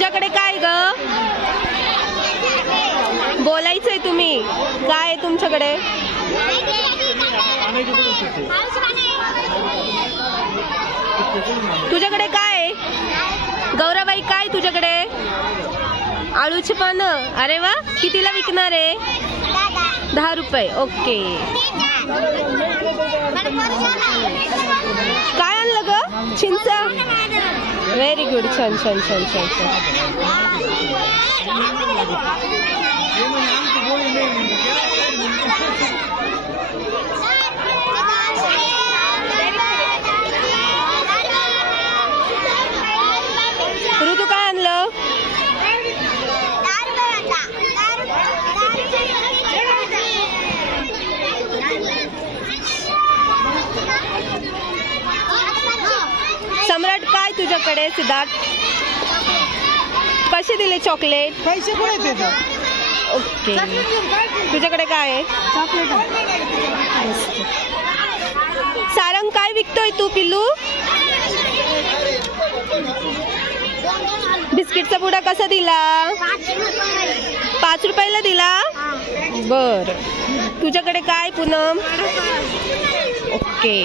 तुझ्याकडे काय ग? बोलायचंय तुम्ही. काय आहे तुमच्याकडे? तुझ्याकडे काय आहे गौराबाई? काय तुझ्याकडे? आळूची पानं. अरे वा, कितीला विकणार आहे? 10 रुपये. ओके. काय आणलं ग? चिंच. Very good. छान छान छान छान छान. ऋतू काय आणलं? सम्राट काय तुझ्याकडे? सिद्धार्थ कसे दिले चॉकलेट? पैसे कुठे त्याचे? ओके. तुझ्याकडे काय आहे? चॉकलेट. सारंग काय विकतोय तू पिल्लू? बिस्किटचा पुडा कसा दिला? 5 रुपयाला दिला. बर. तुझ्याकडे काय पूनम? ओके.